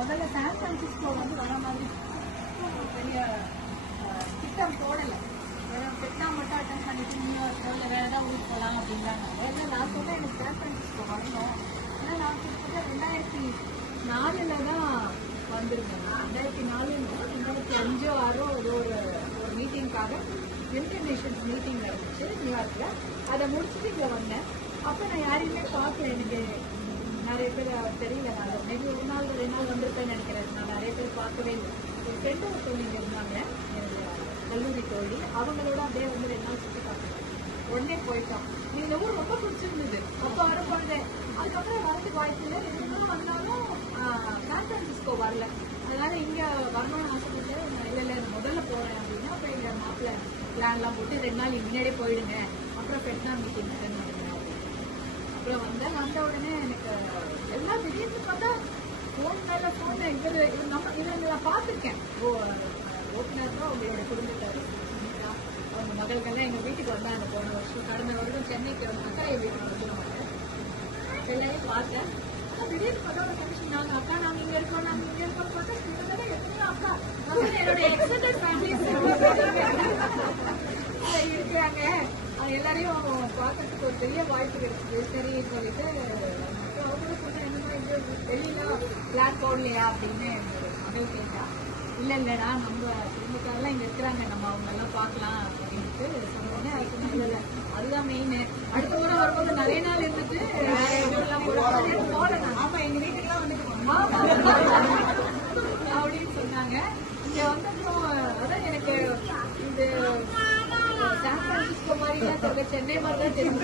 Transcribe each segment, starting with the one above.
முதல்ல San Francisco வந்து வர மாதிரி பெரிய திட்டம் போடலை. பெட்னா மட்டும் அட்டன் பண்ணிட்டு நியூயார்க்கோ இல்லை வேறு ஏதாவது ஊருக்கு போகலாம் அப்படின்றாங்க. இல்லை நான் சொன்னேன் எனக்கு சான் பிரான்சிஸ்கோ வரணும். ஏன்னா நான் கிட்டத்தட்ட 2004 தான் வந்திருக்கேன். 2004 2005 2006 ஒரு மீட்டிங்காக யுனைடெட் நேஷன்ஸ் மீட்டிங் இருந்துச்சு நியூயார்க்கில். அதை முடிச்சுட்டு இங்கே வந்தேன். அப்போ நான் யாரையுமே பார்க்கல. எனக்கு நிறைய பேர் தெரியல. நான் மேபி ஒரு நாள் 2 நாள் வந்திருப்பேன்னு நினைக்கிறேன். நான் நிறைய பேர் பார்க்கவே இல்லை. ஒரு ஃப்ரெண்டு ஒருத்தவங்க இங்கே இருந்தாங்க, என்னுடைய கல்லூரி தோழி. அவங்களோட அப்படியே வந்து 2 நாள் சுற்றி பார்த்துட்டேன். உடனே போயிட்டோம். இந்த ஊர் ரொம்ப பிடிச்சிருந்தது. அப்போ வர போனேன். அதுக்கப்புறம் வரதுக்கு வாய்ப்பு இல்லை. 2 நாள் வந்தாலும் சான் பிரான்சிஸ்கோ வரல. அதனால இங்கே வரணும்னு ஆசைப்பட்டு இல்லை முதல்ல போகிறேன் அப்படின்னா அப்போ எங்கள் மாப்பிள்ளை பிளான்லாம் போட்டு 2 நாள் முன்னாடியே போயிடுங்க, அப்புறம் பெட்னா மீட்டிங் அட்டன் பண்ணுங்க. அப்புறம் வந்த உடனே எனக்கு எல்லாம் திடீர்னு பார்த்தா ஃபோன் மேலே ஃபோன் இவங்க நான் பார்த்துருக்கேன். ஓட்டுநர் தான் அவங்களோட குடும்பத்தார். அவங்க மகள்கள்லாம் எங்கள் வீட்டுக்கு வந்தாங்க போன வருஷம். கடந்த வருடம் சென்னைக்கு வந்து அக்கா என் வீட்டுக்கு வந்துடுவாங்க. எல்லாரையும் பார்த்தேன். திடீர்னு பார்த்தா ஒரு கமிஷன் நாங்கள் அக்கா நாங்கள் இங்கே இருக்கோம் பார்த்தா கிட்டத்தட்ட எத்தனையோ அக்கா என்னுடைய எக்ஸ்டெண்டட் ஃபேமிலிஸ் இருக்கிறாங்க. எல்லாரையும் பார்க்கறதுக்கு ஒரு பெரிய வாய்ப்பு கிடைச்சிது. சரி சொல்லிட்டு அவங்களும் சொன்ன என்னமா இது வெளியில பிளான் போடலையா அப்படின்னு என்னோட மகள் கேட்டா. இல்லைடா நம்ம குடும்பக்காரெல்லாம் இங்கே இருக்கிறாங்க, நம்ம அவங்களெல்லாம் பார்க்கலாம் அப்படின்ட்டு சொன்னோடனே அது சொன்ன அதுதான் மெயின். அடுத்த முறை வரும்போது நிறைய நாள் இருந்துட்டு போல ஆமா எங்க வீட்டுக்குலாம் வந்துட்டு அப்படின்னு சொன்னாங்க. இங்க வந்தப்போ அதான் எனக்கு இந்த சான் பிரான்சிஸ்கோ மாதிரிலாம் தெரியல, சென்னை மாதிரிலாம் தெரியும்.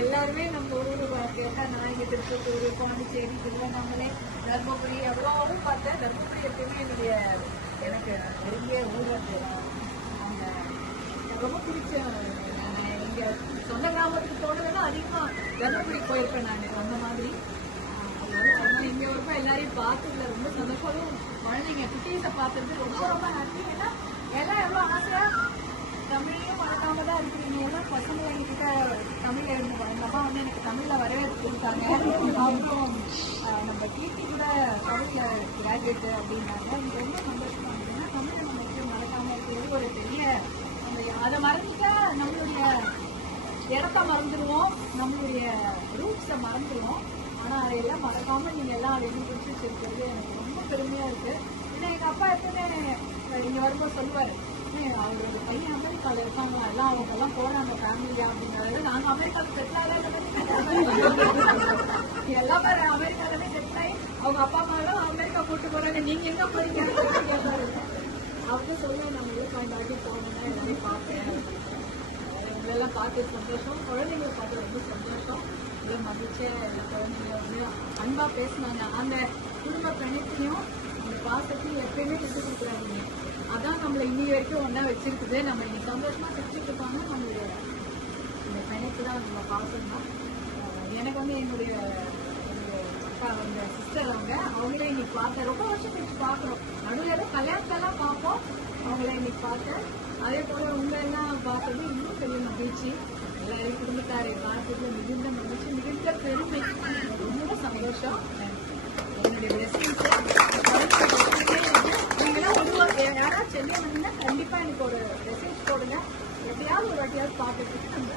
எல்லாருமே நம்ம ஊரு கேட்டா நான் இங்க திருப்பத்தூர், பாண்டிச்சேரி, திருவண்ணாமலை, தர்மபுரி எவ்வளோவும் பார்த்தேன். தர்மபுரி எப்பயுமே எனக்கு நெருங்கிய ஊர். அந்த ரொம்ப பிடிச்ச இங்க சொந்த கிராமத்துக்கு போனதுன்னா அதிகமா தர்மபுரி போயிருப்பேன் நான். அந்த மாதிரி இங்க வரப்ப எல்லாரையும் பார்த்ததுல ரொம்ப சந்தோஷம். குழந்தைங்க குட்டீஸை பார்த்தது ரொம்ப ரொம்ப ஹாப்பி. ஏன்னா எல்லாம் எவ்வளோ ஆசையா தமிழையும் வளர்க்காம தான் இருக்கிறீங்க. எல்லாம் பசங்க எங்ககிட்ட தமிழ் எங்கள் அப்பா வந்து எனக்கு தமிழில் வரவேற்பு கொடுத்தாங்க. அப்புறம் நம்ம கீர்த்தி கூட தமிழில் கிராஜுவேட்டு அப்படின்னாங்க. எனக்கு ரொம்ப சந்தோஷமா இருந்ததுன்னா தமிழை நம்ம எப்படி மறக்காமல் இருக்கிறது ஒரு பெரிய அதை மறந்துட்டா நம்மளுடைய இடத்த மறந்துடுவோம், நம்மளுடைய ரூட்ஸை மறந்துடுவோம். ஆனால் அதையெல்லாம் மறக்காமல் நீங்கள் எல்லாம் அதை எப்படி பிடிச்சி வச்சிருக்கிறது எனக்கு ரொம்ப பெருமையாக இருக்குது. ஏன்னா எங்கள் அப்பா எப்பவுமே இங்கே வரும்போது சொல்லுவார், அவரோட பையன் அமெரிக்காவில் இருக்காங்க, எல்லாம் அவங்க எல்லாம் போறாங்க ஃபேமிலியா அப்படிங்கிறது. நாங்கள் அமெரிக்காவில் செட்டில் எல்லாம் பாரு அமெரிக்காவே செட்டில் ஆகி அவங்க அப்பா அம்மா எல்லாம் அமெரிக்கா கூட்டு போறாங்க, நீங்க எங்க போறீங்க கேட்பாரு. அவங்க சொல்ல நம்ம பாயிண்ட் போகணும்னா எல்லாரையும் பார்த்தேன். இவங்களெல்லாம் பார்த்து சந்தோஷம், குழந்தைங்களை பார்த்து ரொம்ப சந்தோஷம். இவ்வளோ மகிழ்ச்சியா குழந்தைங்க வந்து அன்பா பேசினாங்க. அந்த குடும்ப பிணைப்பையும் அந்த பாசத்தையும் எப்பயுமே விட்டு கொடுக்குறாங்க. அதான் நம்மளை இன்னி வரைக்கும் ஒன்றா வச்சிருக்குது. நம்ம இன்னைக்கு சந்தோஷமா செஞ்சுட்டு இருப்பாங்க. நம்மளுடைய இந்த பிணைப்பு தான் நம்ம பாசம் தான். எனக்கு வந்து என்னுடைய அக்கா அவங்க சிஸ்டர் அவங்களே இன்னைக்கு பார்த்தேன். ரொம்ப வருஷம் கழிச்சு பார்க்குறோம். நடுவில் ஏதோ கல்யாணத்தெல்லாம் பார்ப்போம். அவங்கள இன்னைக்கு பார்த்தேன். அதே போல உங்க எல்லாம் பார்த்தது இன்னும் பெரிய மகிழ்ச்சி. எல்லாரையும் குடும்பத்தாரை பார்த்ததுல மிகுந்த மகிழ்ச்சி, மிகுந்த பெருமை, ரொம்ப சந்தோஷம். என்னுடைய யாராவது சென்னை வந்தீங்கன்னா கண்டிப்பா எனக்கு ஒரு மெசேஜ் போடுங்க. எப்படியாவது ஒரு வாட்டியாவது பார்க்கறதுக்கு நம்ம